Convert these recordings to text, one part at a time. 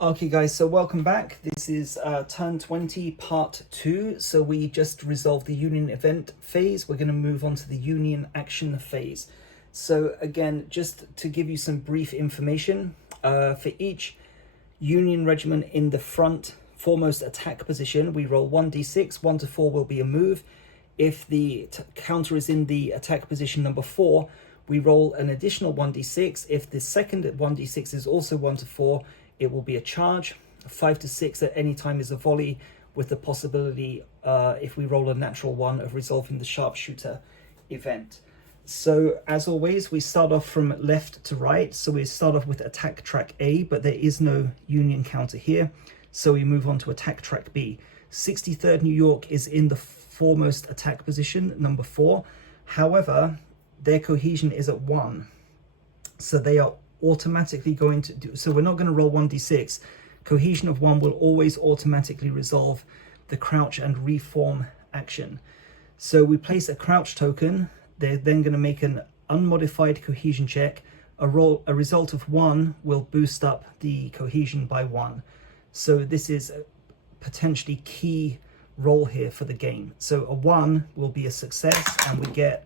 Okay guys, so welcome back. This is turn 20 part 2. So we just resolved the Union event phase. We're going to move on to the Union action phase. So again, just to give you some brief information, for each Union regiment in the front foremost attack position, we roll 1d6. 1 to 4 will be a move. If the counter is in the attack position number 4, we roll an additional 1d6. If the second 1d6 is also 1 to 4, it will be a charge. 5 to 6 at any time is a volley, with the possibility, if we roll a natural 1, of resolving the sharpshooter event. So as always, we start off from left to right. So we start off with attack track A, but there is no Union counter here. So we move on to attack track B. 63rd New York is in the foremost attack position, number 4. However, their cohesion is at 1. So they are automatically going to do, so we're not going to roll 1d6. Cohesion of 1 will always automatically resolve the crouch and reform action. So we place a crouch token. They're then going to make an unmodified cohesion check. A result of 1 will boost up the cohesion by 1. So this is a potentially key roll here for the game. So a 1 will be a success, and we get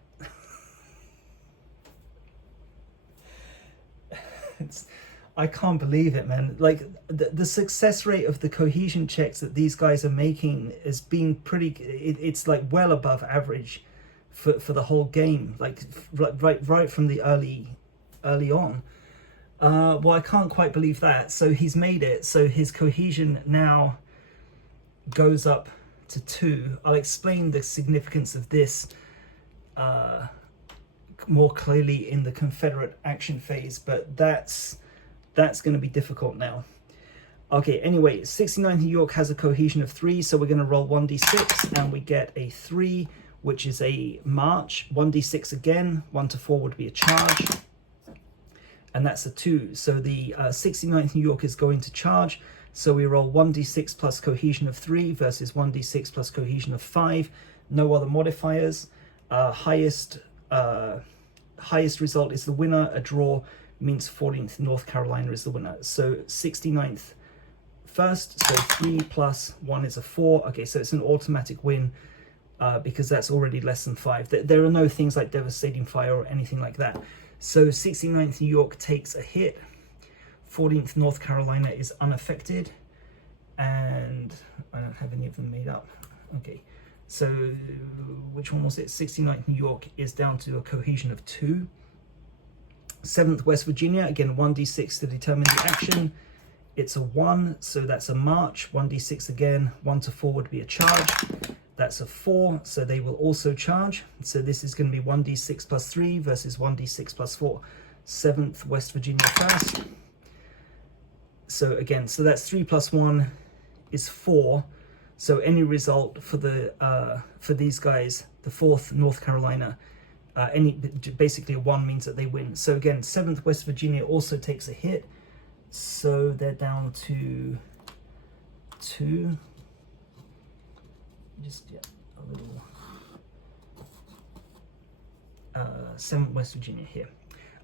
I can't believe it, man. Like the success rate of the cohesion checks that these guys are making has been pretty, it's like well above average for the whole game, like right from the early on. Well, I can't quite believe that. So he's made it so his cohesion now goes up to 2. I'll explain the significance of this more clearly in the Confederate action phase, but that's going to be difficult now. Okay, anyway, 69th New York has a cohesion of 3, so we're going to roll 1d6, and we get a 3, which is a march. 1d6 again. 1 to 4 would be a charge, and that's a 2. So the 69th New York is going to charge. So we roll 1d6 plus cohesion of 3 versus 1d6 plus cohesion of 5. No other modifiers. Highest result is the winner. A draw means 14th North Carolina is the winner. So 69th first, so 3 plus 1 is a 4. Okay, so it's an automatic win because that's already less than 5. There are no things like devastating fire or anything like that. So 69th New York takes a hit. 14th North Carolina is unaffected, and I don't have any of them made up. Okay, so which one was it? 69th New York is down to a cohesion of 2. 7th West Virginia, again 1d6 to determine the action. It's a 1, so that's a march. 1d6 again. 1 to 4 would be a charge. That's a 4, so they will also charge. So this is going to be 1d6 plus 3 versus 1d6 plus 4. 7th West Virginia first. So again, so that's 3 plus 1 is 4. So any result for the for these guys, the 4th North Carolina, basically a 1 means that they win. So again, 7th West Virginia also takes a hit. So they're down to 2. Just get a little 7th West Virginia here.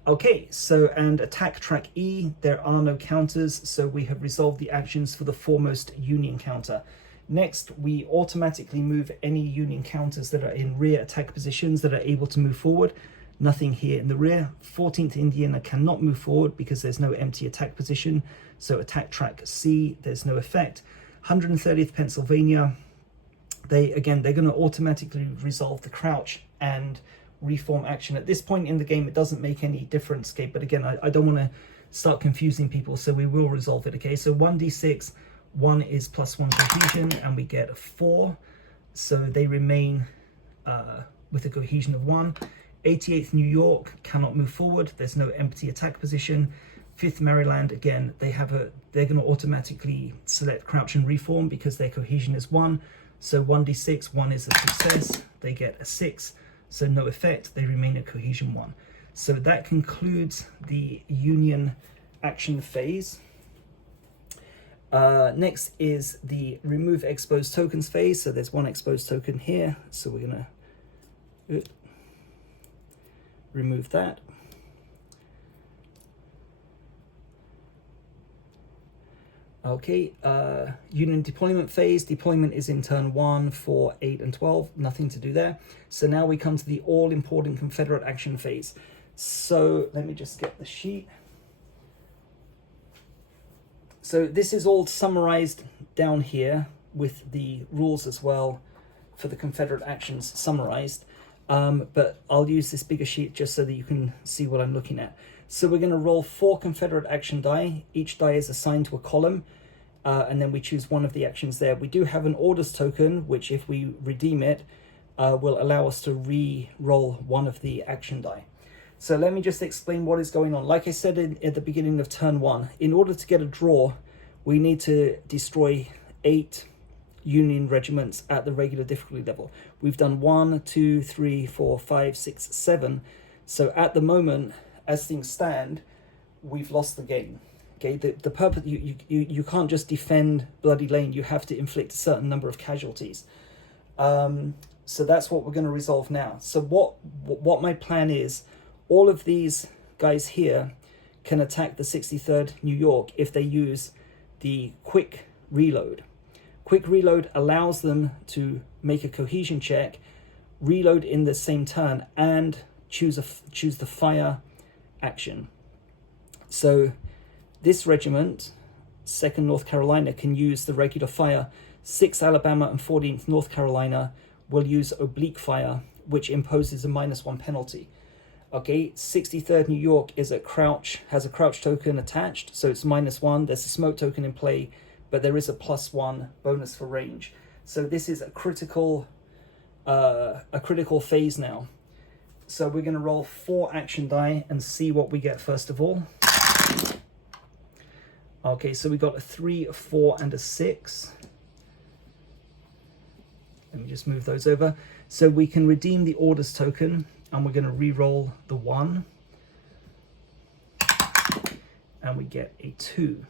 Okay, so and attack track E, there are no counters, so we have resolved the actions for the foremost Union counter. Next, we automatically move any Union counters that are in rear attack positions that are able to move forward. Nothing here in the rear. 14th Indiana cannot move forward because there's no empty attack position, so attack track C, there's no effect. 130th Pennsylvania, they're going to automatically resolve the crouch and reform action. At this point in the game, it doesn't make any difference, okay? But again, I don't want to start confusing people, so we will resolve it, okay? So 1d6, 1 is plus 1 cohesion, and we get a 4. So they remain with a cohesion of 1. 88th New York cannot move forward. There's no empty attack position. 5th Maryland, again, they're going to automatically select crouch and reform because their cohesion is 1. So 1d6, 1 is a success. They get a 6. So no effect, they remain at cohesion 1. So that concludes the Union action phase. Next is the remove exposed tokens phase. So there's 1 exposed token here. So we're going to remove that. Okay, Union deployment phase. Deployment is in turn 1, 4, 8, and 12. Nothing to do there. So now we come to the all-important Confederate action phase. So let me just get the sheet. So this is all summarized down here with the rules as well for the Confederate actions summarized. But I'll use this bigger sheet just so that you can see what I'm looking at. So we're going to roll 4 Confederate action die. Each die is assigned to a column, and then we choose one of the actions there. We do have an orders token, which if we redeem it, will allow us to re-roll one of the action die. So let me just explain what is going on. Like I said at the beginning of turn 1, in order to get a draw, we need to destroy 8 Union regiments at the regular difficulty level. We've done 1, 2, 3, 4, 5, 6, 7. So at the moment, as things stand, we've lost the game. Okay, the purpose, you can't just defend Bloody Lane. You have to inflict a certain number of casualties. So that's what we're going to resolve now. So what my plan is, all of these guys here can attack the 63rd New York if they use the quick reload. Quick reload allows them to make a cohesion check, reload in the same turn, and choose the fire action. So this regiment, 2nd North Carolina, can use the regular fire. 6th Alabama and 14th North Carolina will use oblique fire, which imposes a -1 penalty. Okay, 63rd New York is at crouch, has a crouch token attached, so it's -1. There's a smoke token in play, but there is a +1 bonus for range. So this is a critical phase now. So we're going to roll 4 action die and see what we get first of all. Okay, so we got a 3, a 4, and a 6. Let me just move those over. So we can redeem the orders token, and we're going to re-roll the 1. And we get a 2.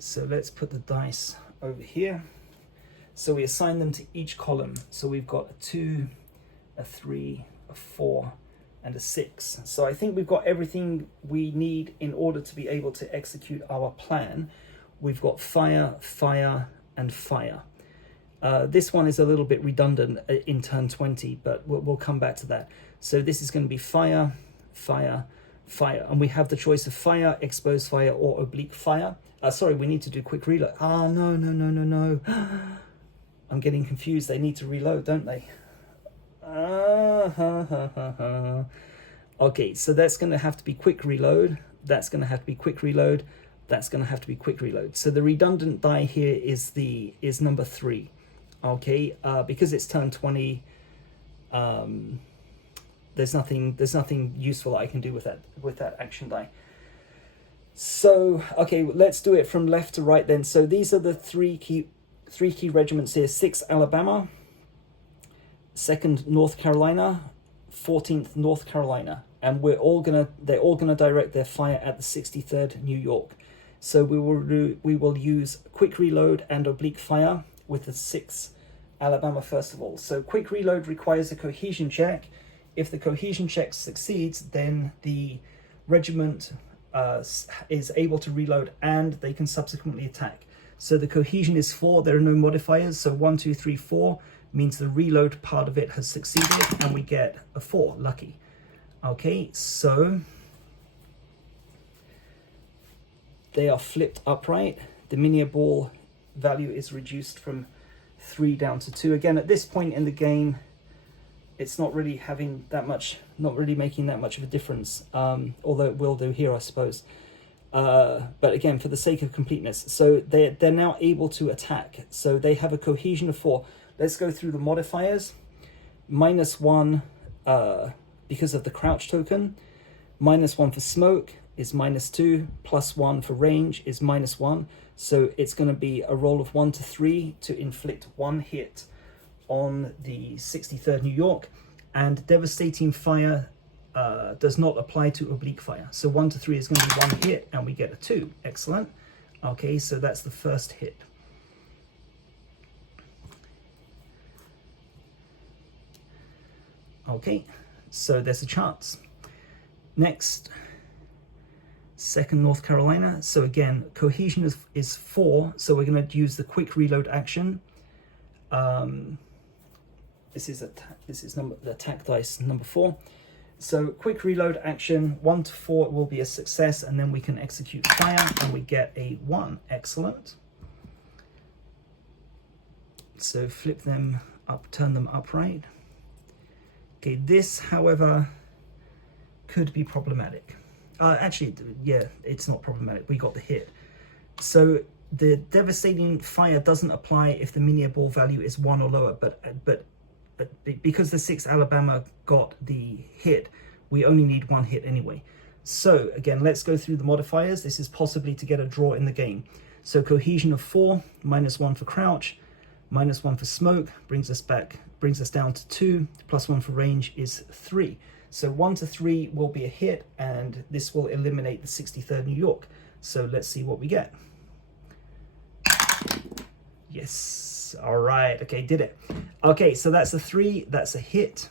So let's put the dice over here. So we assign them to each column. So we've got a 2, a 3, a 4, and a 6. So I think we've got everything we need in order to be able to execute our plan. We've got fire, fire, and fire. This one is a little bit redundant in turn 20, but we'll come back to that. So this is going to be fire, fire, fire. And we have the choice of fire, exposed fire, or oblique fire. Sorry, we need to do quick reload. Ah, no, no, no, no, no. I'm getting confused. They need to reload, don't they? Okay, so that's going to have to be quick reload. That's going to have to be quick reload. That's going to have to be quick reload. So the redundant die here is number 3. Okay, because it's turn 20, there's nothing useful I can do with that action die. So okay, let's do it from left to right then. So these are the three key regiments here: 6th Alabama, 2nd North Carolina, 14th North Carolina, and they're all gonna direct their fire at the 63rd New York. So we will use quick reload and oblique fire with the 6th Alabama first of all. So quick reload requires a cohesion check. If the cohesion check succeeds, then the regiment is able to reload and they can subsequently attack. So the cohesion is 4. There are no modifiers. So 1, 2, 3, 4 means the reload part of it has succeeded, and we get a 4. Lucky. Okay, so they are flipped upright. The miniature ball value is reduced from 3 down to 2. Again, at this point in the game, it's not really having that much, not really making that much of a difference, although it will do here, I suppose. But again, for the sake of completeness, so they're now able to attack. So they have a cohesion of 4. Let's go through the modifiers. -1 because of the crouch token. -1 for smoke is -2. +1 for range is -1. So it's going to be a roll of 1 to 3 to inflict 1 hit on the 63rd New York, and devastating fire does not apply to oblique fire. So 1 to 3 is going to be 1 hit, and we get a 2. Excellent. Okay, so that's the first hit. Okay, so there's a chance. Next, 2nd North Carolina. So again, cohesion is 4, so we're going to use the quick reload action. This is the attack dice number 4. So quick reload action, 1 to 4 will be a success, and then we can execute fire, and we get a 1. Excellent. So flip them up, turn them upright. Okay, this, however, could be problematic. Actually, yeah, it's not problematic. We got the hit. So the devastating fire doesn't apply if the minier ball value is 1 or lower, but because the 6 Alabama got the hit, we only need 1 hit anyway. So again, let's go through the modifiers. This is possibly to get a draw in the game. So cohesion of 4, -1 for crouch, -1 for smoke, brings us down to 2, +1 for range is 3. So 1 to 3 will be a hit, and this will eliminate the 63rd New York. So let's see what we get. Yes, all right, okay, did it. Okay, so that's a 3, that's a hit.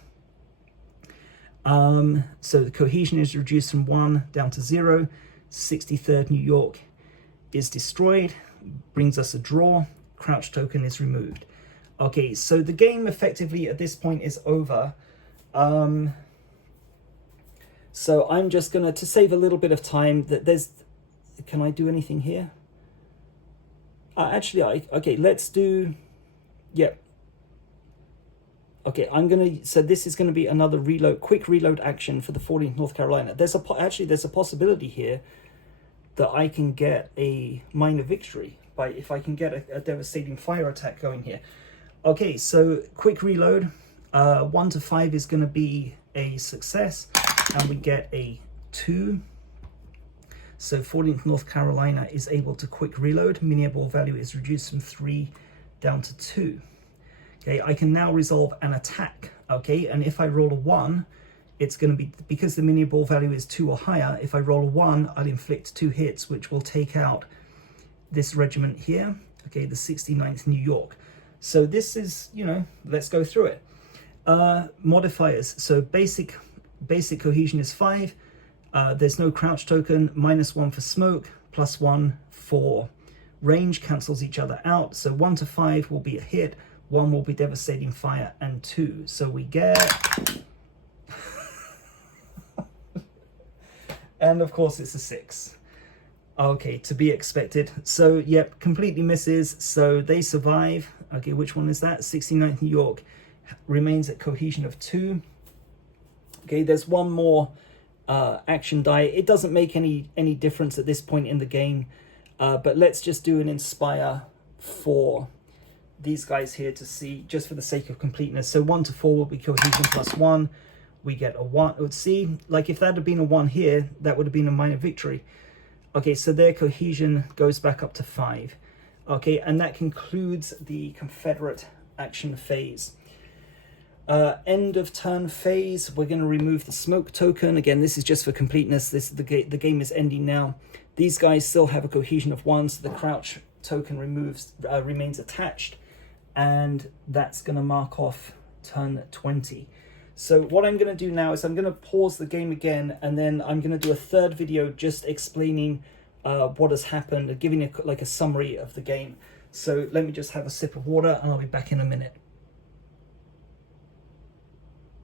So the cohesion is reduced from 1 down to 0. 63rd New York is destroyed, brings us a draw. Crouch token is removed. Okay, so the game effectively at this point is over. So I'm just gonna, to save a little bit of time, can I do anything here? Actually, okay, let's do, yeah. Okay, so this is gonna be another quick reload action for the 14th North Carolina. There's a possibility here that I can get a minor victory if I can get a devastating fire attack going here. Okay, so quick reload, 1 to 5 is gonna be a success, and we get a 2. So 14th North Carolina is able to quick reload. Minier ball value is reduced from 3 down to 2. Okay, I can now resolve an attack. Okay, and if I roll a 1, it's going to be, because the minier ball value is 2 or higher, if I roll a 1, I'll inflict 2 hits, which will take out this regiment here. Okay, the 69th New York. So this is, let's go through it. Modifiers. So basic cohesion is 5. There's no crouch token, -1 for smoke, +1 for range, cancels each other out. So 1 to 5 will be a hit, 1 will be devastating fire, and 2. So we get, and of course it's a 6. Okay, to be expected. So yep, completely misses. So they survive. Okay, which one is that? 69th New York remains at cohesion of 2. Okay, there's one more action die. It doesn't make any difference at this point in the game, but let's just do an inspire for these guys here to see, just for the sake of completeness. So 1 to 4 will be cohesion +1. We get a 1. Let's see, like if that had been a 1 here, that would have been a minor victory. Okay, so their cohesion goes back up to 5. Okay, and that concludes the Confederate action phase. End of turn phase, we're going to remove the smoke token. Again, this is just for completeness. The game is ending now. These guys still have a cohesion of 1, so the crouch token remains attached, and that's going to mark off turn 20. So what I'm going to do now is I'm going to pause the game again, and then I'm going to do a third video just explaining what has happened and giving like a summary of the game. So let me just have a sip of water, and I'll be back in a minute.